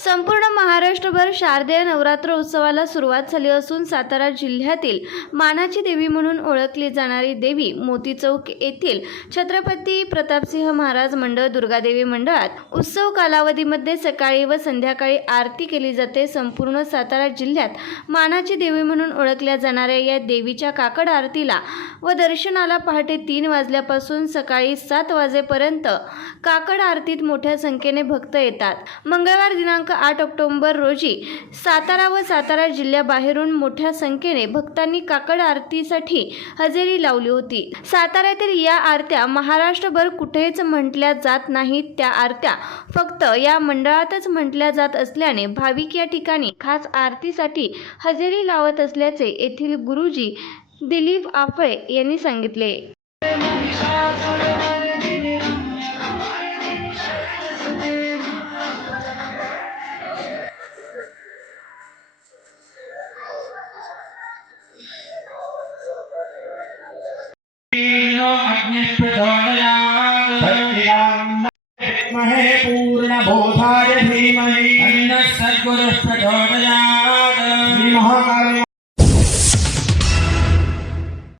संपूर्ण महाराष्ट्रभर शारदीय नवरात्र उत्सवाला सुरुवात झाली असून सातारा जिल्ह्यातील मानाची देवी म्हणून ओळखली जाणारी देवी मोती चौक येथील छत्रपती प्रतापसिंह महाराज मंडळ दुर्गादेवी मंडळात उत्सव कालावधीमध्ये सकाळी व संध्याकाळी आरती केली जाते. संपूर्ण सातारा जिल्ह्यात मानाची देवी म्हणून ओळखल्या जाणाऱ्या या देवीच्या काकड आरतीला व दर्शनाला पहाटे तीन वाजल्यापासून सकाळी सात वाजेपर्यंत काकड आरतीत मोठ्या संख्येने भक्त येतात. मंगळवार दिनांक आठ ऑक्टोबर रोजी सातारा व सातारा जिल्ह्याबाहेरून मोठ्या संख्येने भक्तांनी काकड आरतीसाठी हजेरी लावली होती. साताऱ्यातील या आरत्या महाराष्ट्रभर कुठेच म्हटल्या जात नाहीत. त्या आरत्या फक्त या मंडळातच म्हटल्या जात असल्याने भाविक या ठिकाणी खास आरतीसाठी हजेरी लावत असल्याचे येथील गुरुजी दिलीप आफळे यांनी सांगितले. महे पूर्णबोधाय धीमहि अन्नः सद्गुरुः प्रचोदयात् श्रीमहाकाल